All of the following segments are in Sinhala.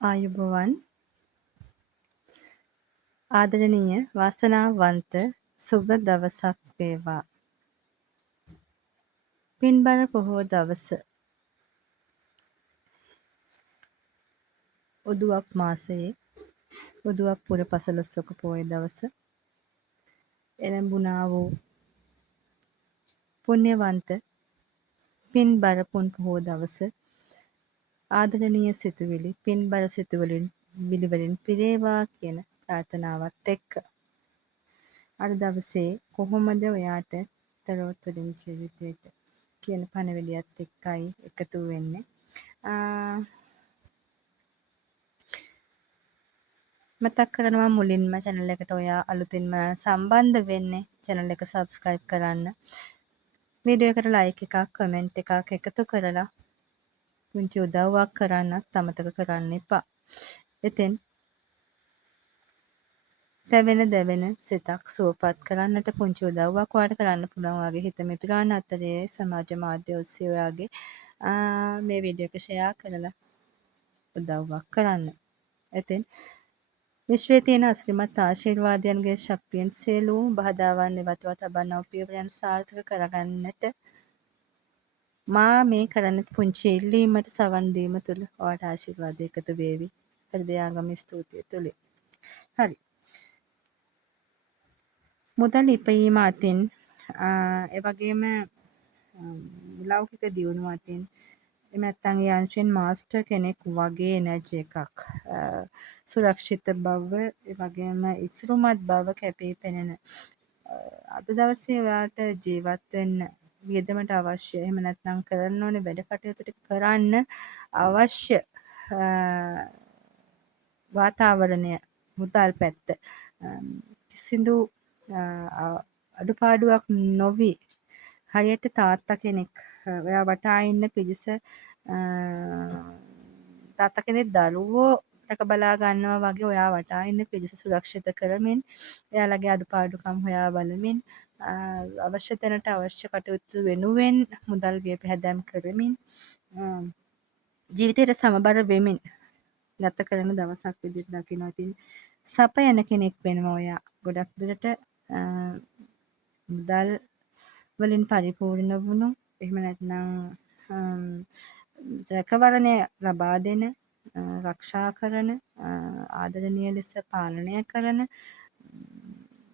ආයුබෝවන් ආදරණීය වාසනාවන්ත සුබ දවසක් වේවා. පින්බර පොහෝ දවස උදුවක් මාසයේ උදුවක් පුර පසළොස්වක පෝය දවස එළඹුණා වූ පුණ්‍යවන්ත පින්බර පුන් පොහෝ දවස ආදරණීය සිතුවිලි පින්බර සිතුවිලි වලින් පිරේවා කියන ප්‍රාර්ථනාවත් එක්ක අද දවසේ කොහොමද ඔයාට තරොත් වලින් ජීවිතේට කියන පණිවිඩයත් එක්කයි එකතු වෙන්නේ. මතක් කරනවා මුලින්ම channel එකට ඔයා අලුතින්ම සම්බන්ධ වෙන්නේ channel එක subscribe කරන්න. වීඩියෝ එකට like එකක් comment එකක් එකතු කරලා පුංචි උදව්වක් කරන්නත් අමතක කරන්න එපා. ඉතින් තැවෙන දැවෙන සිතක් සුවපත් කරන්නට පුංචි උදව්වක් ඔයාලට කරන්න පුළුවන් වගේ හිත මිතුරාන් අතරේ සමාජ මාධ්‍ය ඔස්සේ ඔයාගේ මේ වීඩියෝ එක share කරලා උදව්වක් කරන්න. ඉතින් විශ්වයේ තියෙන අසිරිමත් ආශිර්වාදයන්ගේ ශක්තියෙන් සියලුම බාධාවන් නිවටවා තබන්නා වූ පියවරයන් සාර්ථක කරගන්නට මා මේ කරන පුංචි ඉල්ලීමට සවන් දීම තුළ ඔයාට ආශිර්වාද එකතු වේවි. හෘදයාගම ස්තුතිය තුලින්. හරි. මුදල් ඉපයීම අතින් ඒ වගේම ලෞකික දියුණුව අතින් එහෙම නැත්නම් ඒ අංශයෙන් මාස්ටර් කෙනෙක් වගේ එනර්ජි එකක් සුරක්ෂිත බව ඒ වගේම ඉස්රුමත් බව කැපී පෙනෙන අද දවසේ ඔයාට ජීවත් වෙන්න වියදමට අවශ්‍ය එහෙම නැත්නම් කරන්න ඕනේ වැඩ කටයුතු ටික කරන්න අවශ්‍ය වාතාවරණය මුදල් පැත්ත කිසිදු අඩුපාඩුවක් නොවි හරියට තාත්තා කෙනෙක් ඔයා වටා ඉන්න පිරිස තාත්තා කෙනෙක් දරුවෝ රැක බලා ගන්නවා වගේ ඔයා වටා ඉන්න පිරිස සුරක්ෂිත කරමින් එයාලගේ අඩුපාඩුකම් හොයා බලමින් අවශ්‍ය තැනට අවශ්‍ය කටයුතු වෙනුවෙන් මුදල් විය පැහැදම් කරමින් ජීවිතයට සමබර වෙමින් ගත කරන දවසක් විදිහට දකිනවා. ඉතින් සපයන කෙනෙක් වෙනවා ඔයා. ගොඩක් දුරට මුදල් වලින් පරිපූර්ණ වුණු එහෙම නැත්නම් රැකවරණය ලබා දෙන රක්ෂා කරන ආදරණීය ලෙස පාලනය කරන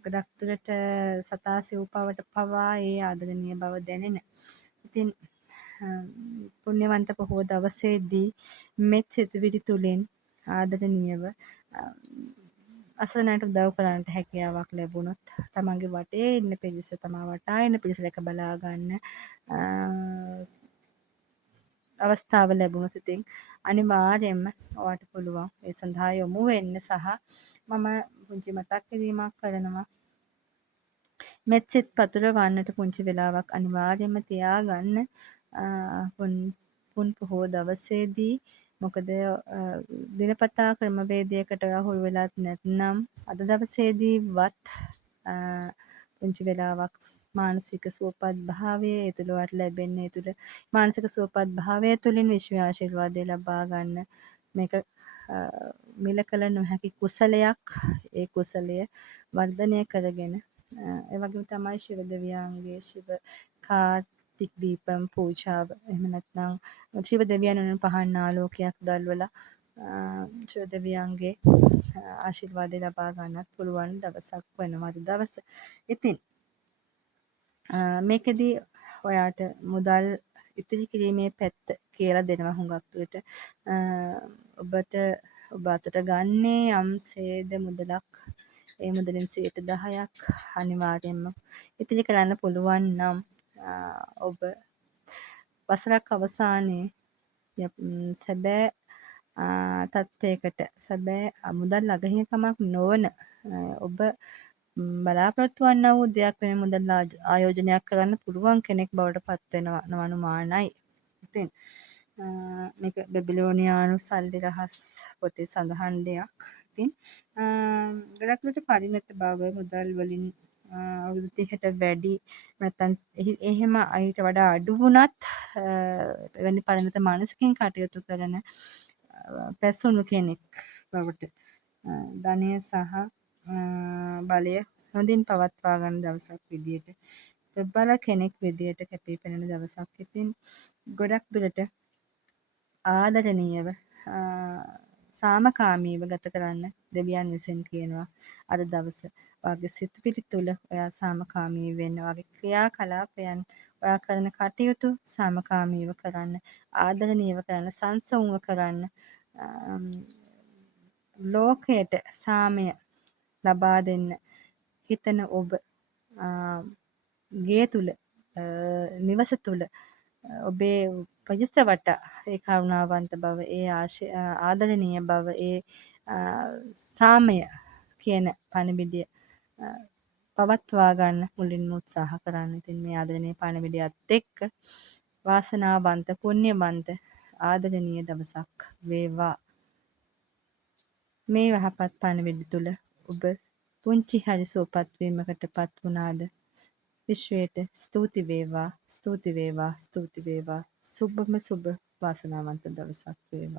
ගොඩක් දුරට සතා සිව්පවට පවා ඒ ආදරණීය බව දැනෙන. ඉතින් පුණ්‍යවන්ත පොහෝ දවසේදී මෙත් සිතුවිලි තුලින් ආදරණීයව අසරණයට උදව් කරන්නට හැකියාවක් ලැබුණොත් තමන්ගේ වටේ ඉන්න පිරිස තමා වටා ඉන්න පිරිස රැක බලා ගන්න අවස්ථාව ලැබුණොත් ඉතින් අනිවාර්යයෙන්ම ඔයාට පුළුවන් ඒ සඳහා යොමු වෙන්න සහ මම පුංචි මතක් කිරීමක් කරනවා මෙත් සිත් පතුරවන්නට පුංචි වෙලාවක් අනිවාර්යයෙන්ම තියාගන්න පුන් පොහෝ දවසේදී මොකද දිනපතා ක්‍රමවේදයකට හුරු වෙලත් නැත්නම් අද දවසේදීවත් පුංචි වෙලාවක් මානසික සුවපත් භාවය ඒ තුළ ඔයාලට ලැබෙන්නේ ඒ තුළ මානසික සුවපත් භාවය තුළින් විශ්ව ආශිර්වාදය ලබා ගන්න මේක මිල කළ නොහැකි කුසලයක් ඒ කුසලය වර්ධනය කරගෙන ඒ වගේම තමයි ශිව දෙවියන්ගේ ශිව කාර්තික දීපම් පූජාව එහෙම නැත්නම් ශිව දෙවියන් වෙනුවෙන් පහන් ආලෝකයක් දැල්වලා ශිව දෙවියන්ගේ ආශිර්වාදය ලබා ගන්නත් පුළුවන් දවසක් වෙනවා අද දවස. ඉතින් මේකෙදී ඔයාට මුදල් ඉතිරි කිරීමේ පැත්ත කියලා දෙනවා හුඟක් දුරට. ඔබ අතට ගන්නේ යම්සේද මුදලක් ඒ මුදලින් 10%ක් අනිවාර්යයෙන්ම ඉතිරි කරන්න පුළුවන් නම් ඔබ වසරක් අවසානයේ සැබෑ තත්ත්වයකට සැබෑ මුදල් අගහිමිකමක් නොවන ඔබ බලාපොරොත්තු වන්නා වූ දෙයක් වෙන මුදල් ආයෝජනයක් කරන්න පුළුවන් කෙනෙක් බවට පත් වෙනවා නොඅනුමානයි. ඉතින් මේක බැබිලෝනියානු සල්ලි රහස් පොතේ සඳහන් දෙයක්. ඉතින් ගොඩක් දුරට පරිණත බව මුදල් වලින් අවුරුදු 30ට වැඩි නැත්නම් එහෙම ඊට වඩා අඩු වුණත් එවැනි පරිණත මානසිකින් කටයුතු කරන පැසුණු කෙනෙක් බවට ධනය සහ බලය හොඳින් පවත්වා ගන්න දවසක් විදියට ප්‍රබල කෙනෙක් විදියට කැපී පෙනෙන දවසක්. ඉතින් ගොඩක් දුරට ආදරණීයව සාමකාමීව ගත කරන්න දෙවියන් විසින් කියනවා අද දවස. ඔයාගේ සිතුවිලි තුළ ඔයා සාමකාමී වෙන්න. ඔයාගේ ක්‍රියාකලාපයන් ඔයා කරන කටයුතු සාමකාමීව කරන්න. ආදරණීයව කරන්න. සංසුන්ව කරන්න. ලෝකයට සාමය ලබා දෙන්න හිතන ඔබ ගේ තුල නිවස තුල ඔබේ පරිසර වටා ඒ කරුණාවන්ත බව, ඒ ආදරණීය බව, ඒ සාමය කියන පණිවිඩය පවත්වා ගන්න මුලින්ම උත්සාහ කරන්න. ඉතින් මේ ආදරණීය පණිවිඩයත් එක්ක වාසනාවන්ත, පුණ්‍යවන්ත, ආදරණීය දවසක් වේවා. මේ යහපත් පණිවිඩ තුල ඔබ පුංචි හරි සුවපත් වීමකට පත් වුණාද? විශ්වයට ස්තුති වේවා, ස්තුති වේවා, ස්තුති වේවා. සුබම සුබ වාසනාවන්ත දවසක් වේවා.